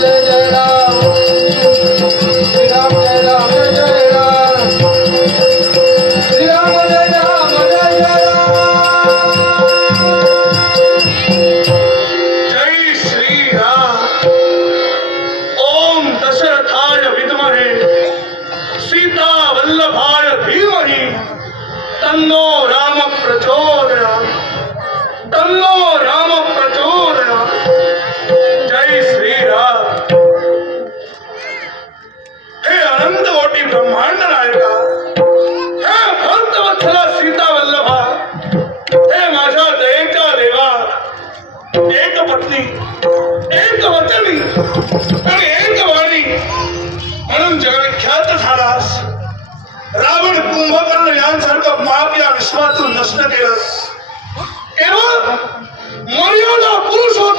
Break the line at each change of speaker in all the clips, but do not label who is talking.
চলে যাও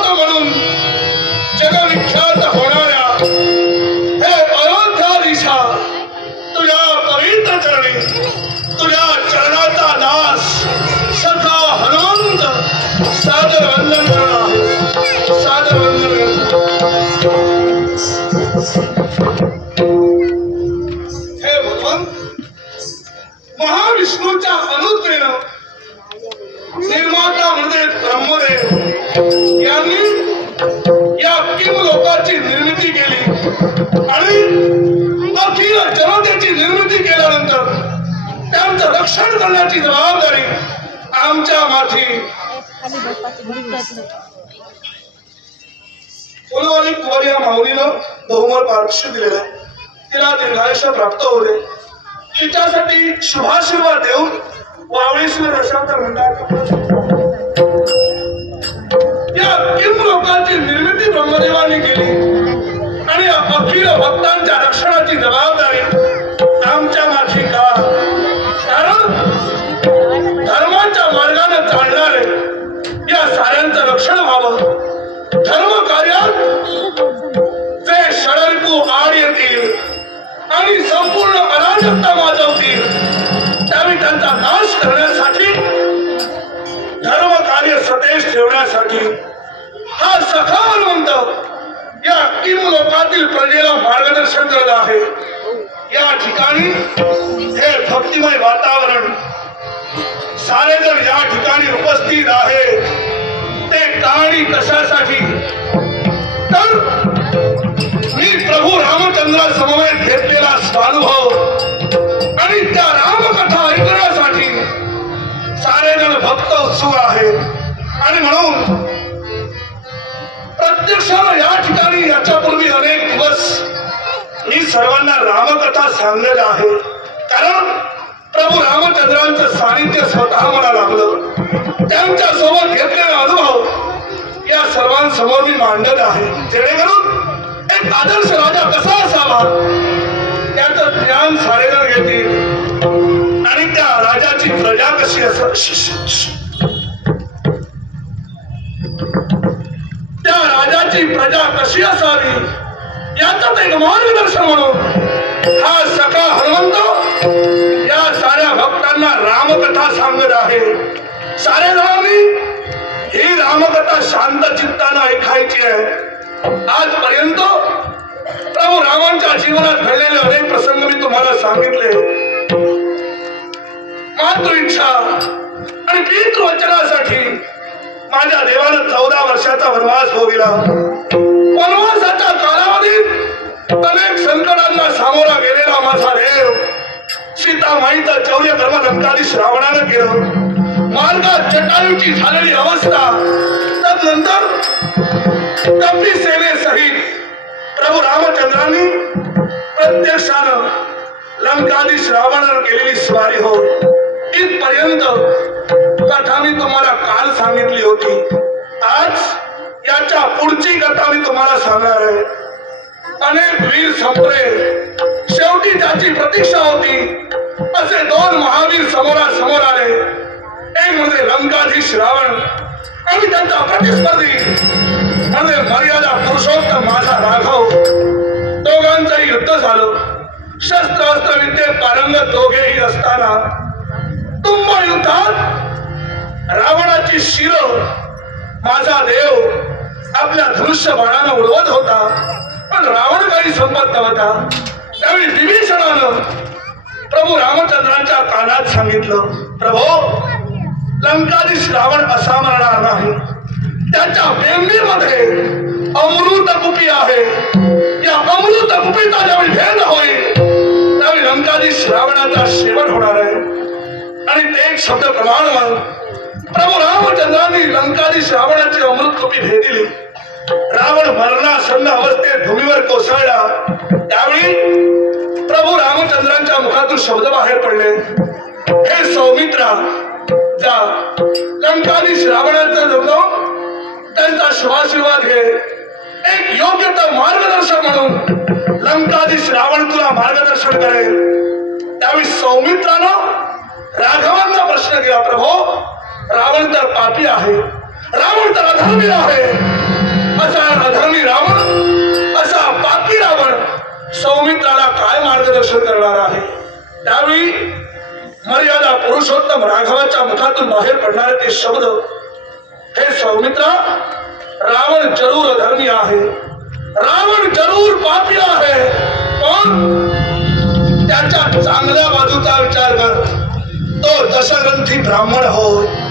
पुरुषोत्तम म्हणून जगविख्यात होणाऱ्या हे अयोध्याधीशा तुझ्या पवित्र चरणी तुझ्या चरणाचा दास सदा हनुमंत सादर वंदन करणार सादर वंदन हे भगवान महाविष्णूच्या अनुत्रेनं निर्माता म्हणजे ब्रह्मदेव यांनी किम निर्मिती केली. आणि अखिल जनतेची निर्मिती केल्यानंतर त्यांचं रक्षण करण्याची जबाबदारी आमच्या माथी
खाली
फुलवाली कुवर या माऊलीनं बहुमत पारक्ष दिलेलं तिला दीर्घायुष्य प्राप्त होते. तिच्यासाठी शुभाशीर्वाद देऊन वावळीसने दशावतार म्हणतात लोकांची निर्मिती ब्रह्मदेवाने केली. आणि अखिल भक्तांच्या रक्षणाची जबाबदारी आमच्या माथी का कारण धर्माच्या मार्गाने चालणारे या साऱ्यांचं रक्षण व्हावं. धर्म कार्यात ते षडरिपू आड येतील आणि संपूर्ण अराजकता माजवतील त्यावेळी त्यांचा नाश करण्यासाठी धर्म कार्य सतेज ठेवण्यासाठी हा सखा हनुमंत या किम लोकातील प्रजेला मार्गदर्शन करत आहे. या ठिकाणी हे भक्तिमय वातावरण सारे जण या ठिकाणी उपस्थित आहे. ते टाळी कशासाठी? तर मी प्रभू रामचंद्रा समवेत घेतलेला स्वानुभव आणि त्या रामकथा ऐकण्यासाठी सारे जण भक्त उत्सुक आहेत. आणि म्हणून प्रत्यक्षानं या ठिकाणी याच्यापूर्वी अनेक दिवस मी सर्वांना रामकथा सांगत आहे. कारण प्रभू रामचंद्रांचं सानिध्य स्वतः मला लागलं. त्यांच्यासोबत घेतलेला अनुभव या सर्वांसमोर मी मांडत आहे. जेणेकरून एक आदर्श राजा कसा असावा? त्याचं ज्ञान सारेजण घेतील. आणि त्या राजाची प्रजा कशी असं राजाची प्रजा कशी असावी? याचं एक मार्गदर्शन म्हणून हा सखा हनुमंत या साऱ्या भक्तांना रामकथा सांगत आहे. सारे जणांनी ही रामकथा शांत चित्तानं ऐकायची आहे. आजपर्यंत प्रभू रामांच्या जीवनात घडलेले अनेक प्रसंग मी तुम्हाला सांगितले. मातृ इच्छा आणि पितृवचनासाठी माझ्या देवानं चौदा वर्षाचा वनवास भोगिला वनवासाच्या कालावधीत अनेक संकटांना सामोरा गेलेला माझा देव सीता माईचा चौर्य धर्मधंकारी श्रावणानं केलं. मार्गात जटायूची झालेली अवस्था त्यानंतर कपी सेनेसहित प्रभू रामचंद्रांनी प्रत्यक्षानं लंकादी श्रावणानं केलेली स्वारी हो इथपर्यंत कथा मी तुम्हाला काल सांगितली होती. आज याच्या पुढची कथा मी तुम्हाला सांगणार आहे. अनेक वीर संपले. शेवटी त्याची प्रतीक्षा होती. असे दोन महावीर समोरासमोर आले. एक म्हणजे रंगाजी श्रावण आणि त्यांचा प्रतिस्पर्धी म्हणजे मर्यादा पुरुषोत्तम माझा राघव. दोघांचंही युद्ध झालं. शस्त्र अस्त्र विद्येत पारंगत दोघेही असताना तुंब युद्धात रावणाची शिर माझा देव आपल्या धनुष्य बाणानं उडवत होता. पण रावण काही संपत नव्हता. त्यावेळी विभीषणानं प्रभू रामचंद्रांच्या कानात सांगितलं प्रभो लंकाधीश रावण असा मरणार नाही. त्याच्या बेंबीमध्ये अमृत कुपी आहे. या अमृत कुपीचा ज्यावेळी भेद होईल त्यावेळी लंकाधीश रावणाचा शेवट होणार आहे. आणि ते एक शब्द प्रमाण प्रभू रामचंद्रांनी लंकाधीश श्रावणाची अमृत तुम्ही दिली रावण मरणासन्न अवस्थेत भूमीवर कोसळला. त्यावेळी प्रभू रामचंद्रांच्या मुखातून शब्द बाहेर पडले. हे सौमित्रा जा. लंकानी श्रावणाचा जमलो त्यांचा श्वासविवाद घे. एक योग्य तर मार्गदर्शक म्हणून लंकाधीश रावण तुला मार्गदर्शन करेल. त्यावेळी सौमित्रानं राघवांना प्रश्न केला प्रभो रावण तर पापी आहे. रावण तर अधर्मी आहे. असा अधर्मी रावण असा पापी रावण सौमित्राला काय मार्गदर्शन करणार आहे? त्यावेळी मर्यादा पुरुषोत्तम राघवाच्या मुखातून बाहेर पडणारे ते शब्द हे सौमित्रा रावण जरूर अधर्मी आहे. रावण जरूर पापी आहे. पण त्याच्या चांगल्या बाजूचा विचार कर. तो दशग्रंथी ब्राह्मण होय.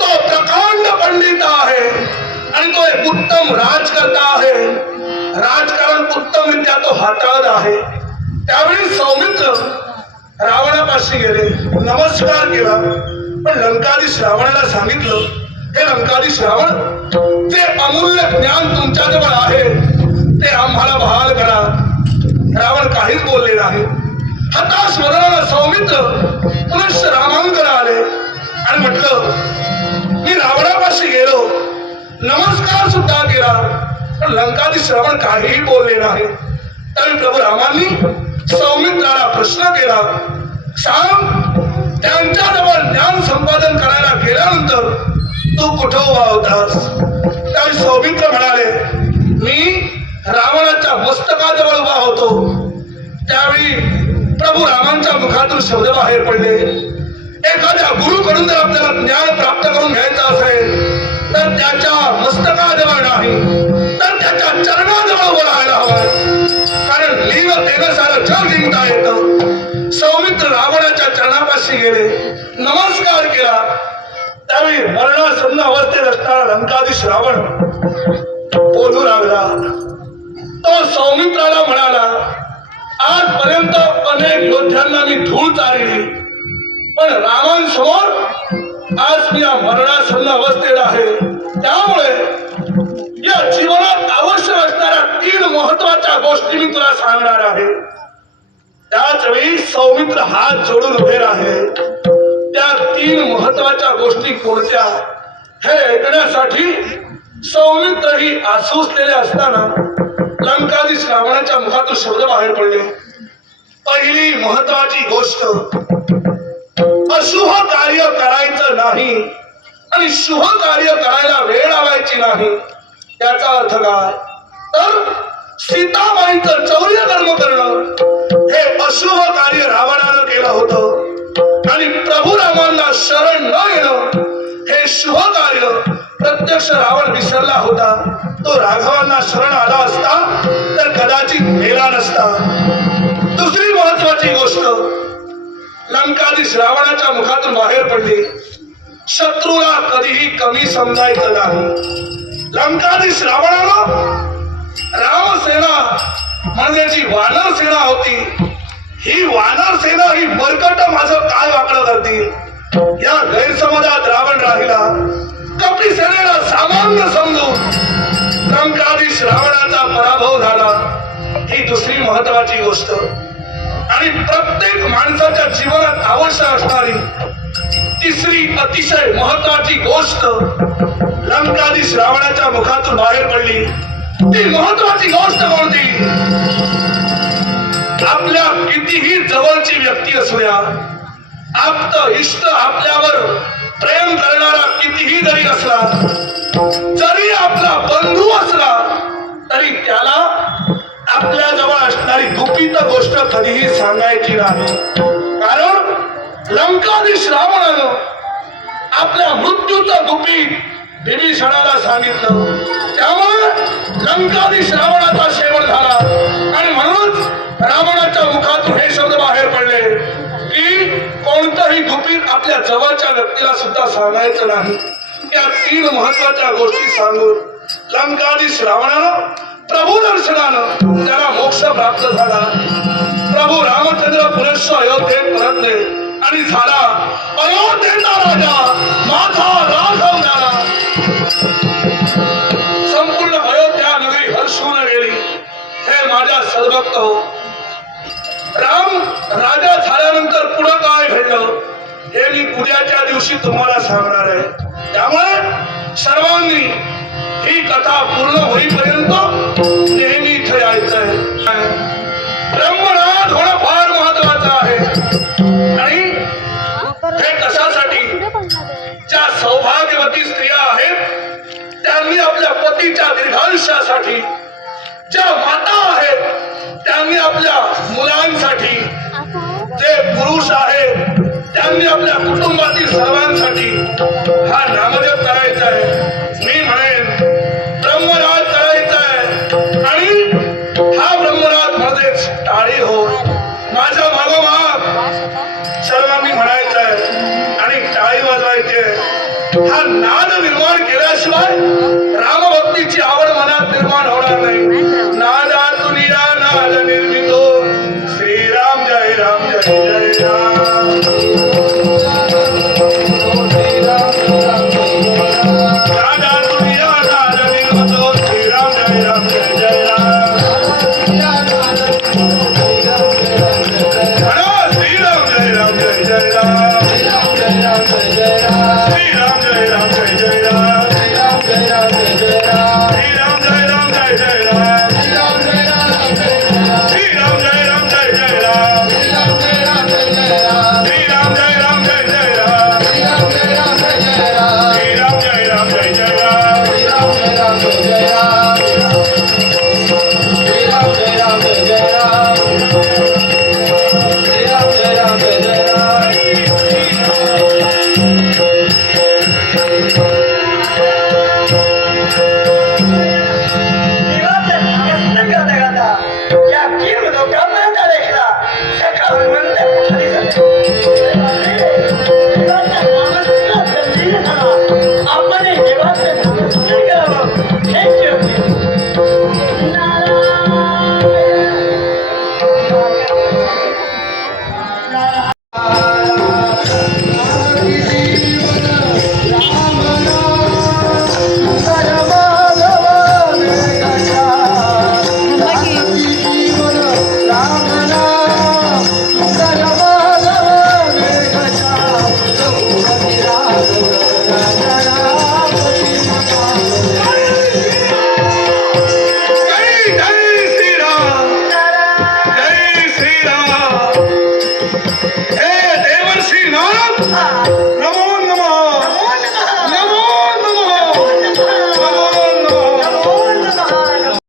तो प्रकांड पंडित आहे आणि तो एक उत्तम राजकर्ता आहे. राजकारण उत्तम विद्या तो हाताळत आहे. त्यावेळी सौमित्र रावणापाशी गेले. नमस्कार केला. पण लंकाधीश रावणाला सांगितलं हे लंकाधीश रावण जे अमूल्य ज्ञान तुमच्याजवळ आहे ते आम्हाला बहाल करा. रावण काहीच बोलले नाही. हताश वदनाला सौमित्र पुनश्च रामांकर आले आणि म्हटलं रावणापाशी गेलो. नमस्कार सुद्धा केला. पण लंकाधीश श्रवण काहीही बोलले नाही. तरी प्रभू रामांनी सौमित्राला प्रश्न केला. सांग त्यांच्याजवळ ज्ञान संपादन करायला गेल्यानंतर तू कुठं उभा होतास? त्यावेळी सौमित्र म्हणाले मी रावणाच्या मस्तकाजवळ उभा होतो. त्यावेळी प्रभू रामांच्या मुखातून शब्द बाहेर पडले. एखाद्या गुरुकडून जर आपल्याला ज्ञान प्राप्त करून घ्यायचं असेल तर त्याच्या मस्तकाजवळ नाही तर त्याच्या चरणाजवळ उभं राहायला हवं. कारण लीनतेनं सारं जग जिंकता येतं. सौमित्र रावणाच्या चरणापाशी गेले नमस्कार केला. त्यावेळी मरणासन्न अवस्थेत असणारा लंकाधीश रावण बोलू लागला. तो सौमित्राला म्हणाला आजपर्यंत अनेक योद्ध्यांना मी धूळ चालली पण रामांसमोर आज मी या मरणासन्न अवस्थेला आहे. त्यामुळे या जीवनात आवश्यक असणाऱ्या तीन महत्त्वाच्या गोष्टी मी तुला सांगणार आहे. त्याच वेळी सौमित्र हात जोडून उभे आहे त्या तीन महत्त्वाच्या गोष्टी कोणत्या हे ऐकण्यासाठी सौमित्र ही आसुसलेले असताना लंकाधीश रावणाच्या मुखातून शब्द बाहेर पडले. पहिली महत्वाची गोष्ट अशुभ कार्य करायचं नाही. आणि शुभ कार्य करायला वेळ लावायची नाही. याचा अर्थ काय? तर सीताबाईंचं चौर्य कर्म करणं हे अशुभ कार्य रावणानं केलं होतं. आणि प्रभू रामांना शरण न येणं हे शुभ कार्य प्रत्यक्ष रावण विसरला होता. तो राघवांना शरण आला असता तर कदाचित मेला नसता. दुसरी महत्वाची गोष्ट लंकाधीश रावणाच्या मुखातून बाहेर पडली. शत्रूला कधीही कमी समजायचं नाही. लंकाधीश रावणानं रामसेना म्हणजे जी वानर सेना होती ही वानर सेना ही बरकट माझं काय वाकडं करतील या गैरसमजात रावण राहिला. कपी सेनेला सामान्य समजून लंकाधीश रावणाचा पराभव झाला. ही दुसरी महत्वाची गोष्ट. आणि प्रत्येक माणसाच्या जीवनात आवश्यक असणारी तिसरी अतिशय महत्वाची गोष्ट लंकाधीश रावणाच्या मुखातून बाहेर पडली. ती महत्वाची गोष्ट कोणती? आपल्या कितीही जवळची व्यक्ती असू आप्त इष्ट आपल्यावर प्रेम करणारा कितीही जरी असला जरी आपला बंधू असला तरी त्याला आपल्या आणि असणारी गुपित गोष्ट कधीही सांगायची नाही. कारण लंकाधीश रावणानं आपल्या मृत्यूचं गुपित बिभीषणाला सांगितलं. त्यामुळे लंकाधीश रावणाचा शेवट झाला. आणि म्हणूनच रावणाच्या मुखातून हे शब्द बाहेर पडले. की कोणतंही गुपित आपल्या जवळच्या व्यक्तीला सुद्धा सांगायचं नाही. या तीन महत्त्वाच्या गोष्टी सांगून लंकाधीश रावणानं प्रभू दर्शनानं त्याला मोक्ष प्राप्त झाला. प्रभू रामचंद्र पुनश्च अयोध्येत परतले आणि झाला अयोध्येचा राजा माझा राघवणारा संपूर्ण अयोध्या नगरी हर्षून गेली. हे माझ्या सद्भक्त हो. राम राजा झाल्यानंतर पुढं काय घडलं हे मी उद्याच्या दिवशी तुम्हाला सांगणार आहे. त्यामुळे सर्वांनी पतीच्या दीर्घायुष्यासाठी ज्या माता आहेत त्यांनी आपल्या मुलांसाठी जे पुरुष आहेत त्यांनी आपल्या कुटुंबातील सर्वांसाठी हा नामजप करायचा आहे.